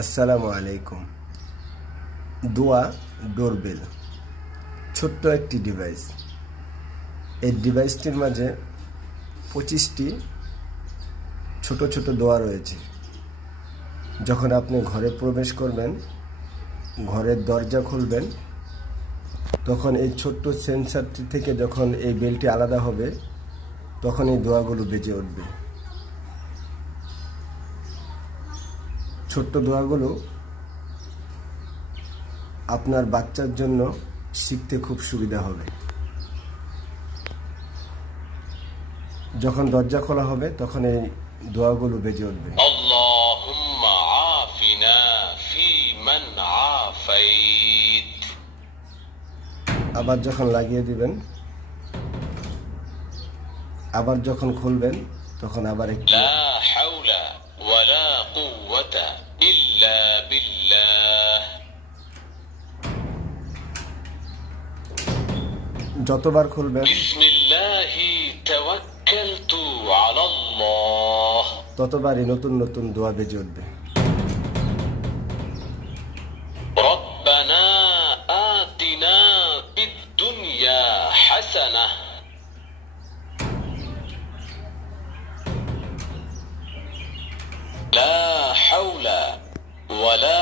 আসসালামু আলাইকুম। দোয়া ডোরবেল ছোট্ট একটি ডিভাইস। এই ডিভাইসটির মাঝে 25টি ছোট ছোট দোয়া রয়েছে। যখন আপনি ঘরে প্রবেশ করবেন, ঘরের দরজা খুলবেন, তখন এই ছোট্ট সেন্সারটি থেকে যখন এই বেলটি আলাদা হবে, তখন এই দোয়াগুলো বেজে উঠবে। ছোট্ট দোয়াগুলো আপনার বাচ্চার জন্য শিখতে খুব সুবিধা হবে। যখন দরজা খোলা হবে তখন এই দোয়াগুলো বেজে উঠবে। আল্লাহুম্মা আফিনা ফিমান আফাইত। আবার যখন লাগিয়ে দিবেন, আবার যখন খুলবেন, তখন আবার একটু লা হাওলা ওয়ালা কুওয়াতা ইল্লা বিল্লাহ। যতবার খুলবেন বিসমিল্লাহি তাওয়াক্কালতু আলাল্লাহ, ততবারই নতুন নতুন দোয়া বেজে উঠবে। রব্বানা আতিনা ফিদ দুনিয়া হাসানাহ লা হাওলা ওয়ালা